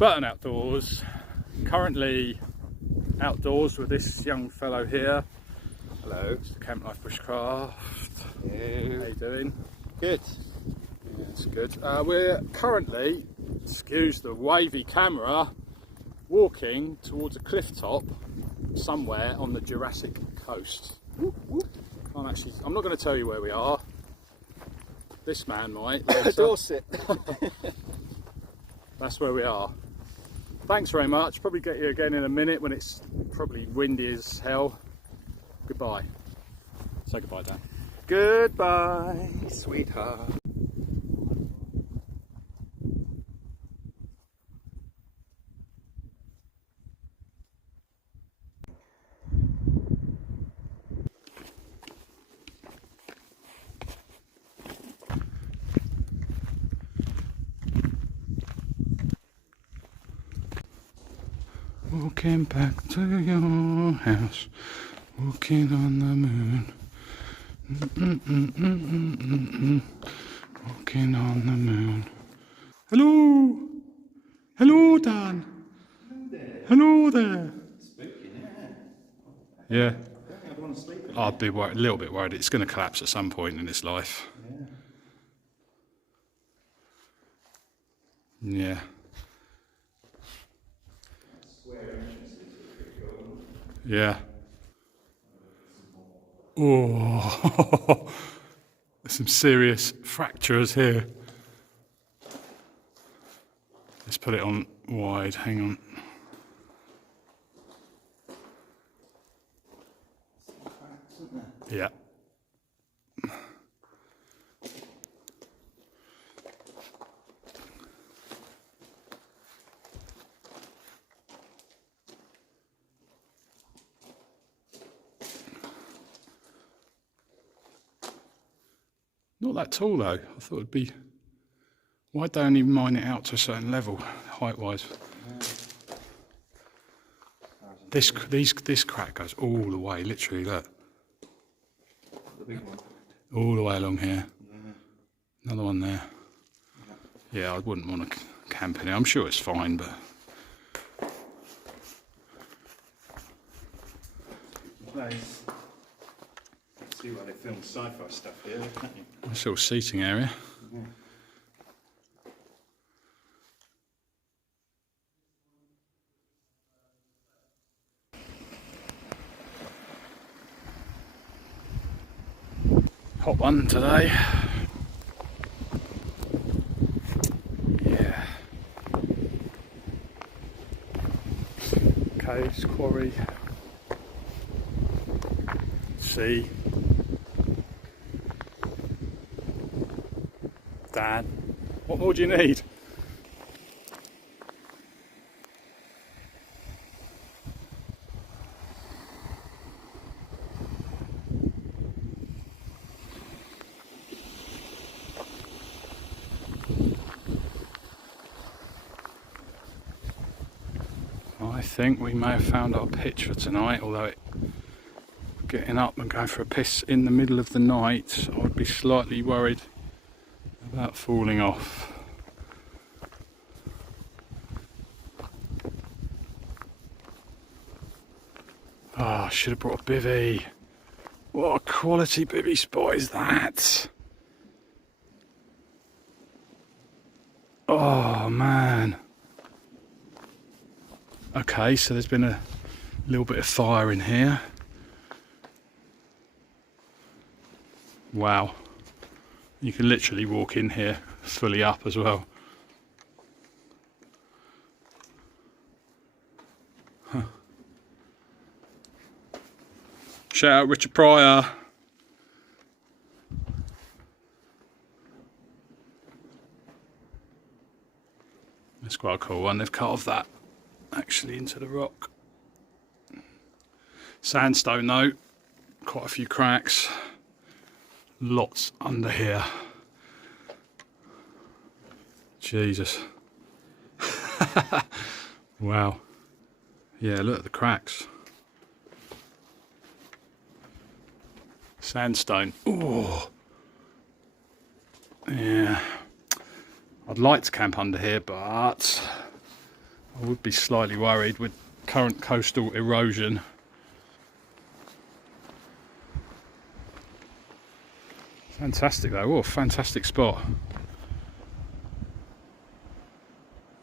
Burton Outdoors, currently outdoors with this young fellow here. Hello, it's the Camp Life Bushcraft. Hello. How you doing? Good. Yeah, it's good. We're currently, excuse the wavy camera, walking towards a cliff top somewhere on the Jurassic coast. I'm not going to tell you where we are. This man might. Dorset. That's where we are. Thanks very much. Probably get you again in a minute when it's probably windy as hell. Goodbye. Say goodbye, Dan. Goodbye, sweetheart. Walking back to your house, walking on the moon. Walking on the moon. Hello! Hello, Dan! Hello there! Spooky, Yeah. I'd want to sleep in. I'd be a little bit worried it's going to collapse at some point in its life. Yeah. Yeah. Oh, there's some serious fractures here. Let's put it on wide, hang on. Yeah. Not that tall though. I thought it'd be. Why'd they only mine it out to a certain level, height-wise? This crack goes all the way, literally. Look. The big one. All the way along here. Another one there. Yeah, I wouldn't want to camp in it. I'm sure it's fine, but. Place. See why they film sci-fi stuff here, can't you? Nice little seating area. Yeah. Hot one today. Yeah. Caves, quarry, sea. Dan, what more do you need? I think we may have found our pitch for tonight, although getting up and going for a piss in the middle of the night, I would be slightly worried about falling off. Oh, I should have brought a bivvy. What a quality bivvy spot is that? Oh man. Okay, so there's been a little bit of fire in here. Wow. You can literally walk in here fully up as well. Huh. Shout out Richard Pryor. That's quite a cool one. They've carved that actually into the rock. Sandstone though, quite a few cracks. Lots under here. Jesus. Wow. Yeah, look at the cracks. Sandstone. Oh. Yeah. I'd like to camp under here, but I would be slightly worried with current coastal erosion. Fantastic though, what a fantastic spot.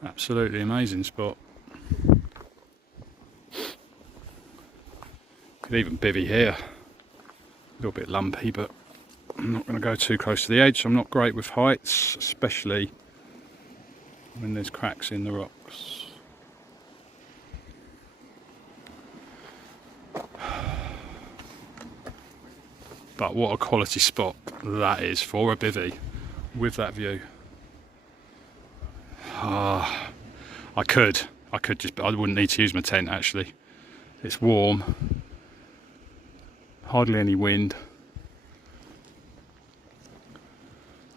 Absolutely amazing spot. Could even bivvy here. A little bit lumpy, but I'm not going to go too close to the edge. I'm not great with heights, especially when there's cracks in the rocks. But what a quality spot that is for a bivvy with that view. I could just, but I wouldn't need to use my tent actually. It's warm, hardly any wind.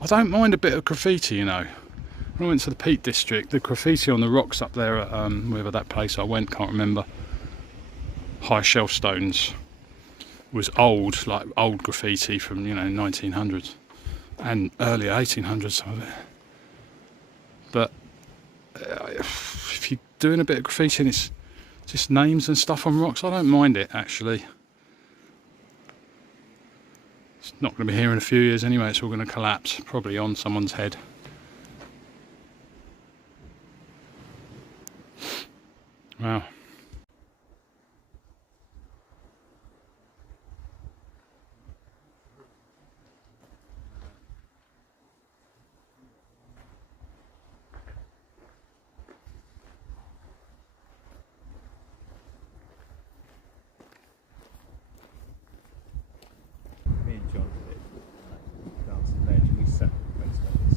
I don't mind a bit of graffiti, you know. When I went to the Peak District, the graffiti on the rocks up there at wherever that place I went, can't remember, High Shelf Stones, was old, like old graffiti from, you know, 1900s and earlier 1800s, some of it. But if you're doing a bit of graffiti and it's just names and stuff on rocks, I don't mind it actually. It's not going to be here in a few years anyway, it's all going to collapse, probably on someone's head. Wow. Me and John did it. Danced the ledge, and we sat close like this.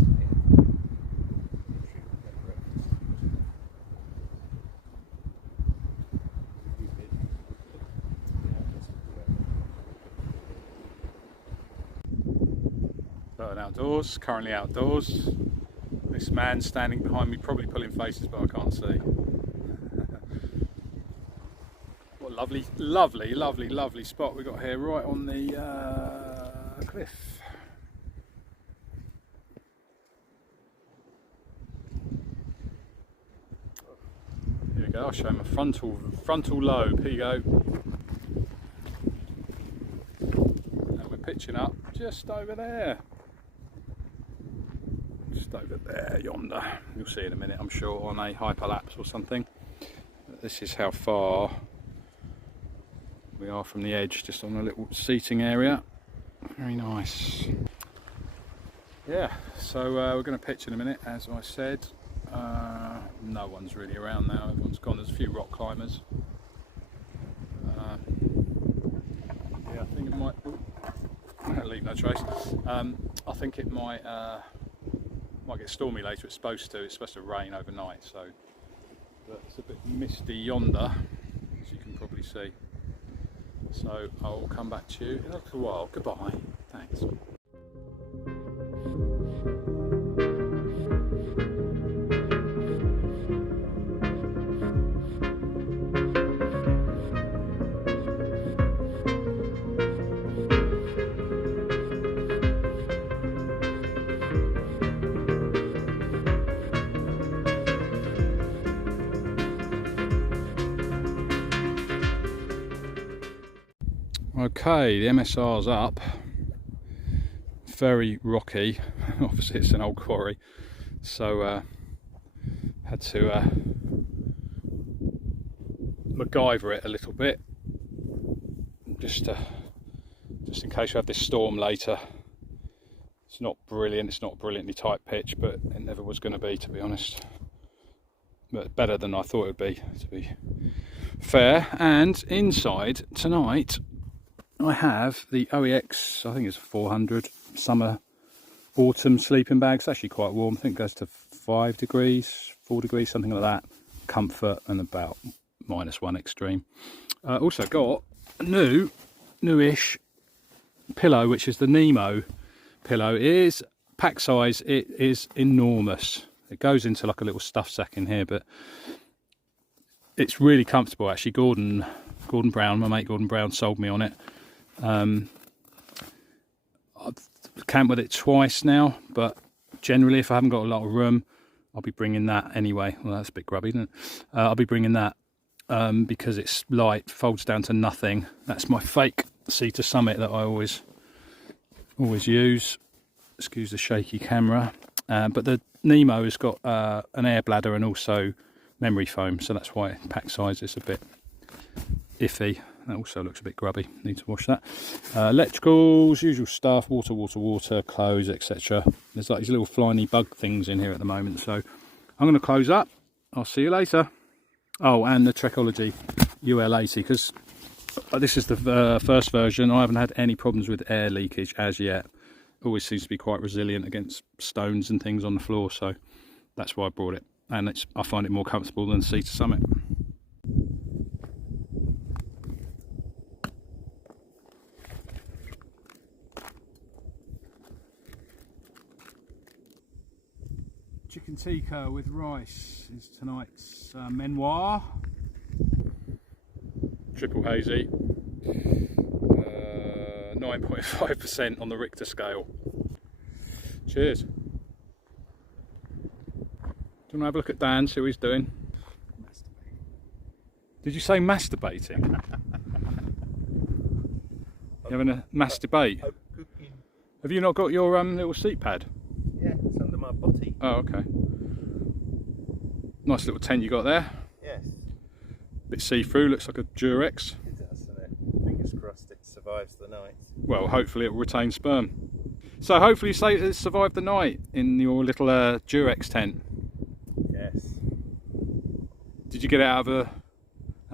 Burton outdoors, currently outdoors. This man standing behind me, probably pulling faces, but I can't see. What a lovely, lovely, lovely, lovely spot we got here, right on the cliff. Here we go. I'll show him a frontal lobe. Here you go. And we're pitching up just over there. Just over there, yonder. You'll see in a minute, I'm sure, on a hyperlapse or something. But this is how far we are from the edge, just on a little seating area. Very nice. Yeah, so we're going to pitch in a minute, as I said. No one's really around now, everyone's gone. There's a few rock climbers. Yeah, I think it might... leave no trace. I think it might get stormy later. It's supposed to rain overnight, so but it's a bit misty yonder, as you can probably see. So I'll come back to you in a little while. Goodbye. Thanks. Okay, the MSR's up. Very rocky. Obviously it's an old quarry, so had to MacGyver it a little bit, just in case we have this storm later. It's not brilliant, it's not a brilliantly tight pitch, but it never was going to be, to be honest. But better than I thought it would be, to be fair. And inside tonight I have the OEX, I think it's a 400 summer autumn sleeping bag. It's actually quite warm. I think it goes to 5 degrees, 4 degrees, something like that. Comfort and about -1 extreme. Also got a newish pillow, which is the Nemo pillow. It is pack size. It is enormous. It goes into like a little stuff sack in here, but it's really comfortable actually. Gordon Brown, my mate Gordon Brown, sold me on it. I've camped with it twice now, but generally if I haven't got a lot of room, I'll be bringing that anyway. Well, that's a bit grubby, isn't it? I'll be bringing that because it's light, folds down to nothing. That's my fake Sea to Summit that I always use. Excuse the shaky camera. But the Nemo has got an air bladder and also memory foam, so that's why pack size is a bit iffy. That also looks a bit grubby, need to wash that. Electricals, usual stuff, water, clothes, etc. There's like these little flying bug things in here at the moment, so I'm going to close up. I'll see you later. Oh, and the Trekology UL80, because this is the first version. I haven't had any problems with air leakage as yet. Always seems to be quite resilient against stones and things on the floor, so that's why I brought it. And I find it more comfortable than the Sea to Summit. Chicken tikka with rice is tonight's menoir. Triple hazy. 9.5% on the Richter scale. Cheers. Do you want to have a look at Dan, see what he's doing? Did you say masturbating? You having a masturbate? Have you not got your little seat pad? Yeah, it's under my body. Oh, okay. Nice little tent you got there. Yes. Bit see-through, looks like a Durex. It does, doesn't it? Fingers crossed it survives the night. Well, hopefully it will retain sperm. So hopefully you say it survived the night in your little Durex tent. Yes. Did you get it out of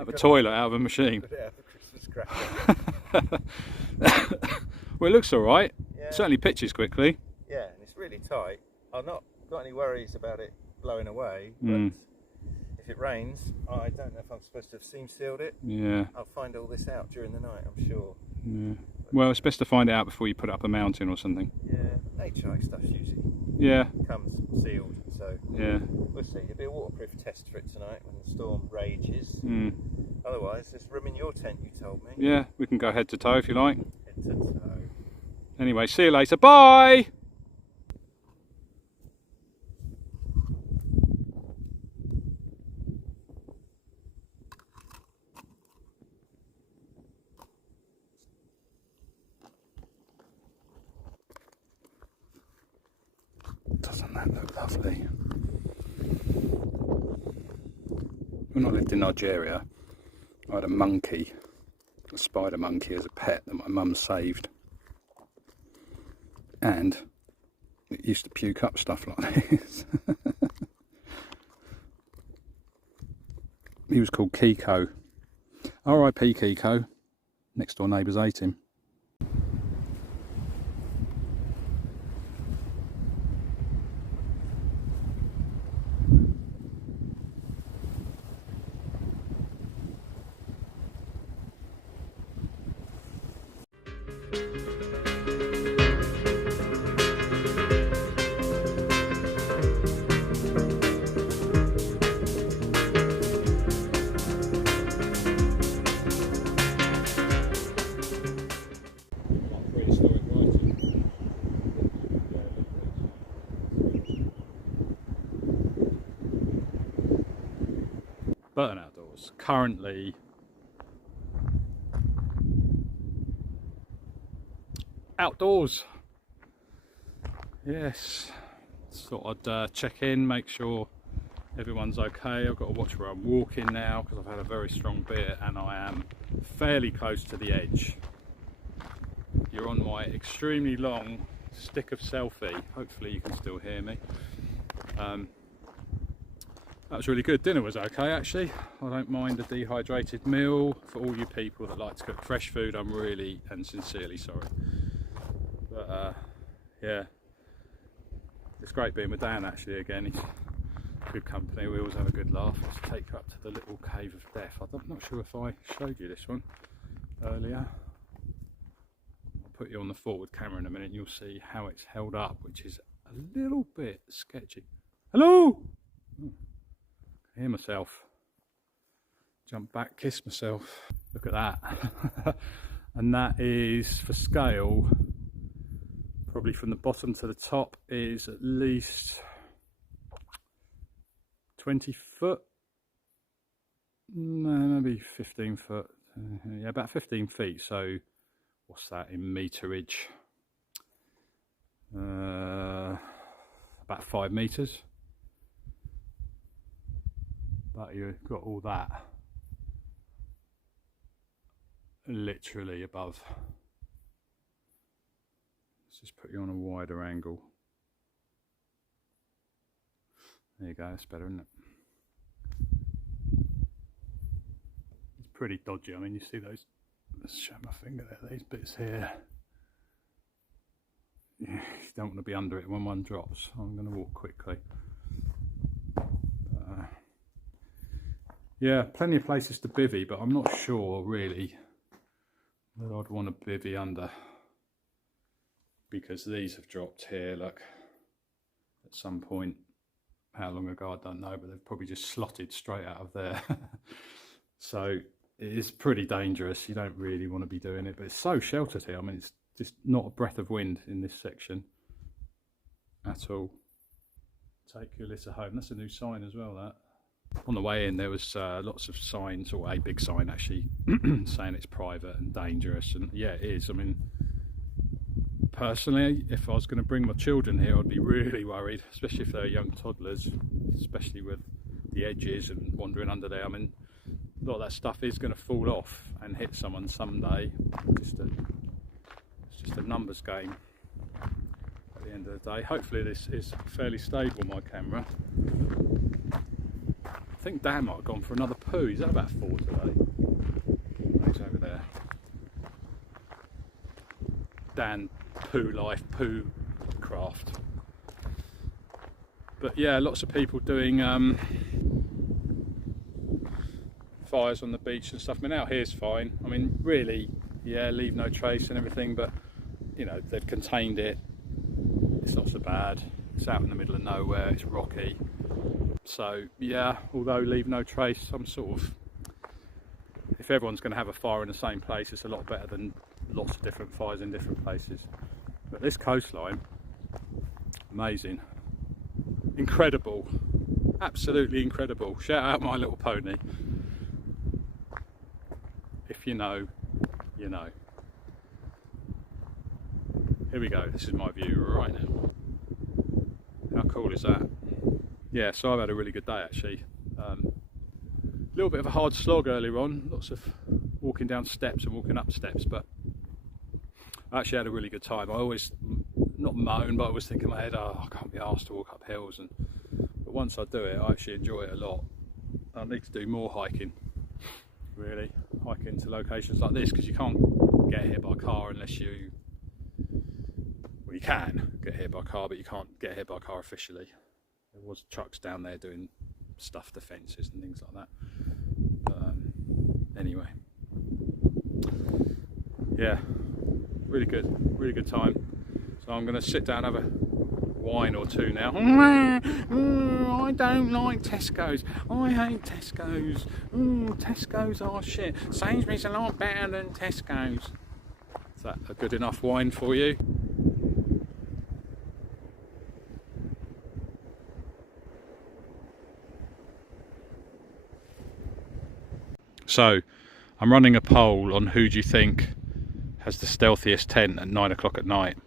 a toilet, out of a machine? Put it out of a Christmas cracker. Well, it looks all right. Yeah. Certainly pitches quickly. Yeah, and it's really tight. I've not got any worries about it blowing away, but if it rains, I don't know if I'm supposed to have seam sealed it. Yeah. I'll find all this out during the night, I'm sure. Yeah. Well, it's best to find it out before you put it up a mountain or something. Yeah, HI stuff usually comes sealed, so yeah, we'll see. It'll be a waterproof test for it tonight when the storm rages. Otherwise, there's room in your tent, you told me. Yeah, we can go head to toe if you like. Head to toe. Anyway, see you later. Bye! Doesn't that look lovely? When I lived in Nigeria, I had a monkey, a spider monkey as a pet that my mum saved. And it used to puke up stuff like this. He was called Kiko. R.I.P. Kiko. Next door neighbours ate him. Burton outdoors. Currently outdoors. Yes. Thought I'd check in, make sure everyone's okay. I've got to watch where I'm walking now because I've had a very strong beer and I am fairly close to the edge. You're on my extremely long stick of selfie. Hopefully you can still hear me. That was really good. Dinner was okay actually. I don't mind a dehydrated meal. For all you people that like to cook fresh food, I'm really and sincerely sorry. But yeah, it's great being with Dan actually again. He's good company. We always have a good laugh. Let's take you up to the little cave of death. I'm not sure if I showed you this one earlier. I'll put you on the forward camera in a minute and you'll see how it's held up, which is a little bit sketchy. Hello! Hear myself, jump back, kiss myself. Look at that. And that is, for scale, probably from the bottom to the top is at least 20 foot, no, maybe 15 foot, yeah, about 15 feet. So what's that in meterage? About 5 meters. But you've got all that literally above. Let's just put you on a wider angle. There you go, that's better, isn't it? It's pretty dodgy. I mean, you see those, let's show my finger there, these bits here. Yeah, you don't want to be under it when one drops. I'm going to walk quickly. Yeah, plenty of places to bivvy, but I'm not sure really that I'd want to bivvy under, because these have dropped here, look, at some point. How long ago I don't know, but they've probably just slotted straight out of there. So it is pretty dangerous. You don't really want to be doing it, but it's so sheltered here. I mean, it's just not a breath of wind in this section at all. Take your litter home. That's a new sign as well, that. On the way in there was lots of signs, or a big sign actually, saying it's private and dangerous, and yeah, it is. I mean, personally, if I was going to bring my children here, I'd be really worried, especially if they're young toddlers, especially with the edges and wandering under there. I mean, a lot of that stuff is going to fall off and hit someone someday. It's just a numbers game at the end of the day. Hopefully this is fairly stable, my camera. I think Dan might have gone for another poo. He's had about 4 today. He's over there. Dan Poo Life, Poo Craft. But yeah, lots of people doing fires on the beach and stuff. I mean, out here's fine. I mean, really, yeah, leave no trace and everything, but you know, they've contained it. It's not so bad. It's out in the middle of nowhere, it's rocky. So yeah, although leave no trace, I'm sort of, if everyone's going to have a fire in the same place, it's a lot better than lots of different fires in different places. But this coastline, amazing, incredible, absolutely incredible. Shout out My Little Pony. If you know, you know. Here we go, this is my view right now. How cool is that? Yeah, so I've had a really good day actually. A little bit of a hard slog earlier on, lots of walking down steps and walking up steps, but I actually had a really good time. I always, not moan, but I always think in my head, oh, I can't be asked to walk up hills. But once I do it, I actually enjoy it a lot. I need to do more hiking, really. Hiking to locations like this, because you can't get here by car unless you, well, you can get here by car, but you can't get here by car officially. There was trucks down there doing stuff to fences and things like that. But anyway, yeah, really good time. So I'm going to sit down and have a wine or two now. I don't like Tesco's. I hate Tesco's. Tesco's are shit. Sainsbury's a lot better than Tesco's. Is that a good enough wine for you? So, I'm running a poll on who do you think has the stealthiest tent at 9 o'clock at night.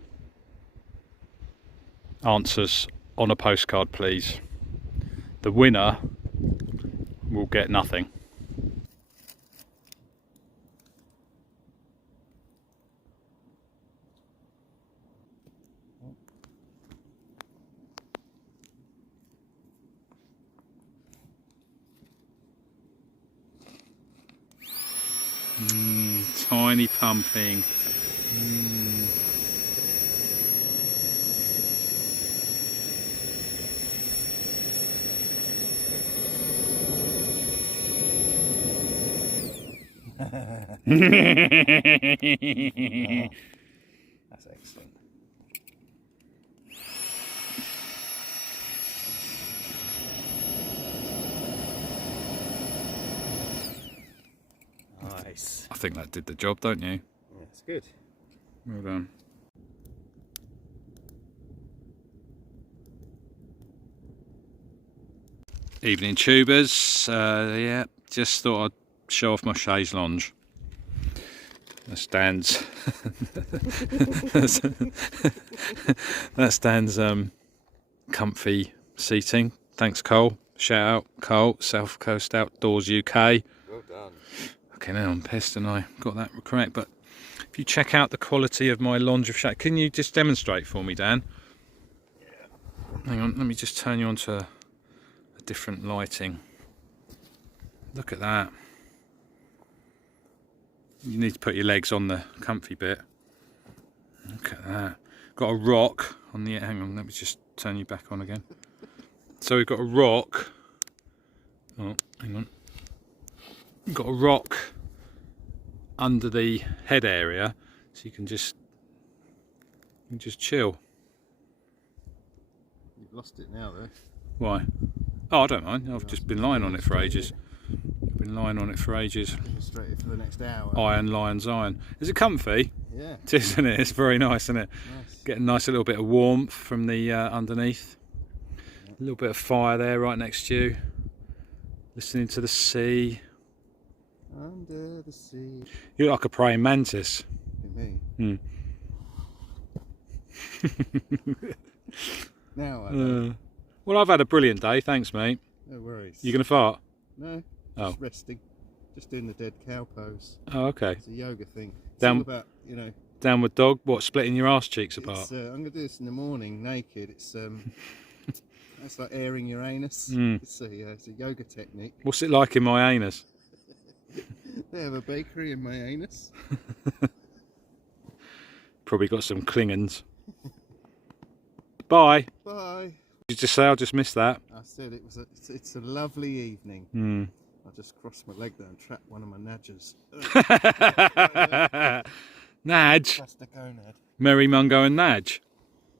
Answers on a postcard, please. The winner will get nothing. Tiny pumping. That's excellent. Nice. I think that did the job, don't you? Yeah, it's good. Well done. Evening tubers, yeah, just thought I'd show off my chaise lounge. That stands, that stands comfy seating. Thanks Cole, shout out Cole, South Coast Outdoors UK. Well done. Okay, now I'm pissed and I got that correct, but if you check out the quality of my lounge of chaise, can you just demonstrate for me, Dan? Yeah. Hang on, let me just turn you on to a different lighting. Look at that. You need to put your legs on the comfy bit. Look at that. Got a rock on the... Hang on, let me just turn you back on again. So we've got a rock. Oh, hang on. We've got a rock under the head area, so you can just chill. You've lost it now, though. Why? Oh, I don't mind. I've just been lying on it for ages. I've been lying on it for ages. Demonstrate it for the next hour. Iron, lion's iron. Is it comfy? Yeah. It is, isn't it? It's very nice, isn't it? Nice. Getting a nice little bit of warmth from the underneath. A little bit of fire there right next to you. Listening to the sea. Under the sea. You look like a praying mantis. Me. Now Well, I've had a brilliant day, thanks mate. no worries. You gonna fart? No. Oh. Just resting. Just doing the dead cow pose. Oh, okay. It's a yoga thing. It's Down- all about, you know. Downward dog, what, splitting your arse cheeks apart? It's, I'm gonna do this in the morning, naked. It's it's like airing your anus. Mm. It's a yoga technique. What's it like in my anus? They have a bakery in my anus. Probably got some Klingons. Bye. Bye. Did you just say I just missed that? I said it's a lovely evening. Mm. I just crossed my leg there and trapped one of my nadgers. Nadge. Plus the gonad. Merry Mungo and Nadge.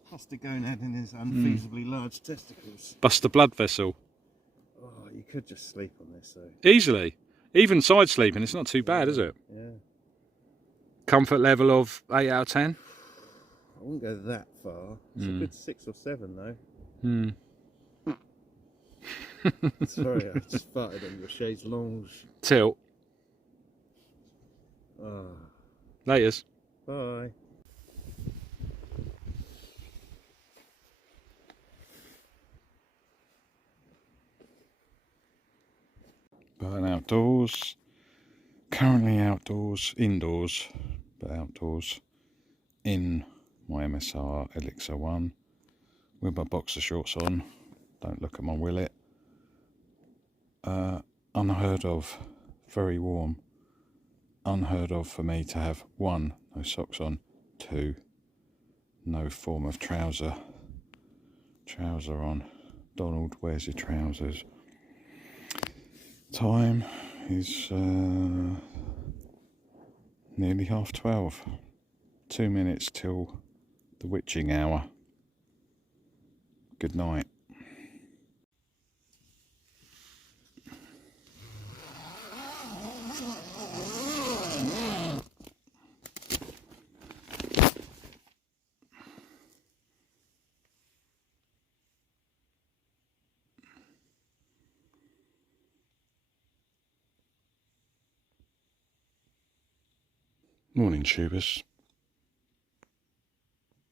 Plus the gonad in his unfeasibly large testicles. Bust a blood vessel. Oh, you could just sleep on this though. Easily. Even side sleeping, it's not too bad, is it? Yeah. Comfort level of 8 out of 10? I wouldn't go that far. It's a good 6 or 7 though. Hmm. Sorry, I just farted on your chaise lounge. Tilt. Oh, Laters. bye. Burton outdoors. Currently outdoors, indoors, but outdoors in my MSR Elixir 1 with my boxer shorts on. Don't look at my willet. Unheard of, very warm. Unheard of for me to have 1, no socks on, 2, no form of trouser on. Donald, where's your trousers? Time is nearly 12:30. 2 minutes till the witching hour. Good night. Morning tubers.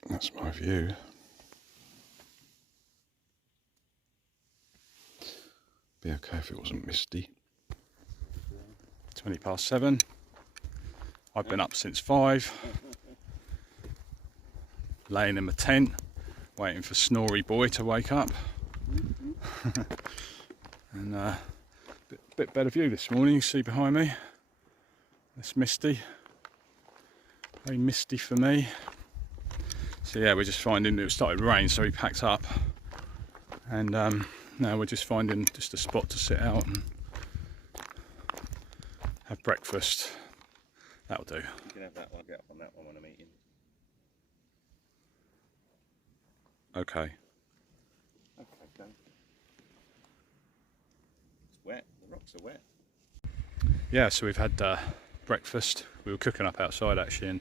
That's my view. Be okay if it wasn't misty. 7:20. I've been up since 5. Laying in my tent, waiting for Snory Boy to wake up. And bit better view this morning, you see behind me. It's misty. Very misty for me. So yeah, we're just finding it started to rain, so we packed up. And now we're just finding just a spot to sit out and have breakfast. That'll do. You can have that one. I'll get up on that one when I'm eating. Okay. Okay, go. It's wet. The rocks are wet. Yeah, so we've had breakfast. We were cooking up outside actually, and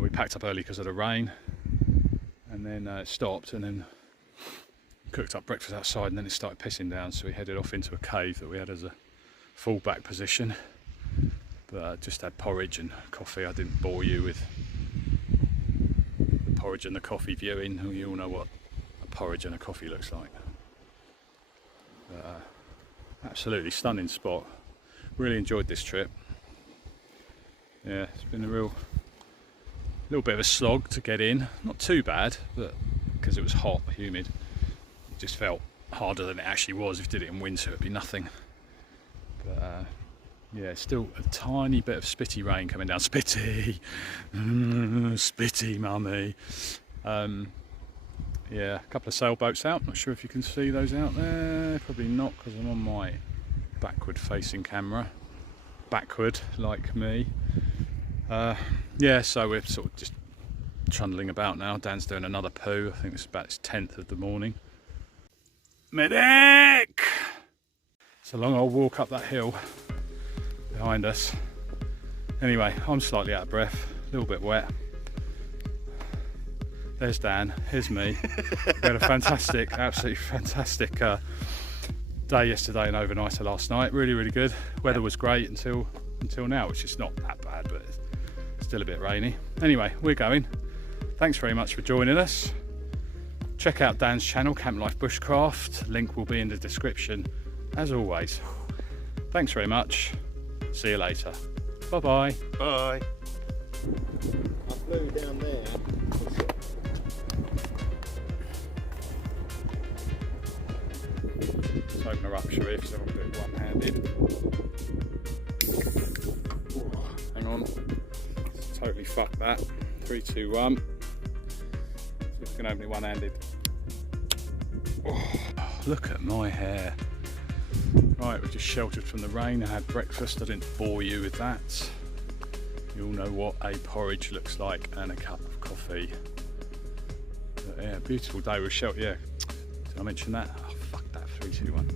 we packed up early because of the rain, and then it stopped, and then Cooked up breakfast outside and then it started pissing down, so we headed off into a cave that we had as a fallback position. But just had porridge and coffee. I didn't bore you with the porridge and the coffee viewing. You all know what a porridge and a coffee looks like. Absolutely stunning spot. Really enjoyed this trip. Yeah, it's been a little bit of a slog to get in. Not too bad, but because it was hot, humid, it just felt harder than it actually was. If you did it in winter, it'd be nothing. But yeah, still a tiny bit of spitty rain coming down. Spitty, spitty, mummy. Yeah, a couple of sailboats out. Not sure if you can see those out there. Probably not, because I'm on my backward-facing camera. Backward, like me. Yeah, so we're sort of just trundling about now. Dan's doing another poo. I think this is about his 10th of the morning. Medic! It's a long old walk up that hill behind us. Anyway, I'm slightly out of breath, a little bit wet. There's Dan, here's me. We had a fantastic, absolutely fantastic day yesterday and overnighter last night. Really, really good. Weather was great until now, which is not that bad, but it's still a bit rainy. Anyway, we're going. Thanks very much for joining us. Check out Dan's channel, Camp Life Bushcraft. Link will be in the description, as always. Thanks very much. See you later. Bye-bye. Bye. I flew down there. Let's open her up, Sharif, so I'm a bit one-handed. Hang on. Totally fucked that. 3, 2, 1. See if we can open it one-handed. Oh, look at my hair. Right, we're just sheltered from the rain. I had breakfast. I didn't bore you with that. You all know what a porridge looks like and a cup of coffee. But yeah, beautiful day. We're sheltered. Yeah, did I mention that? Oh, fuck that. 3, 2, 1.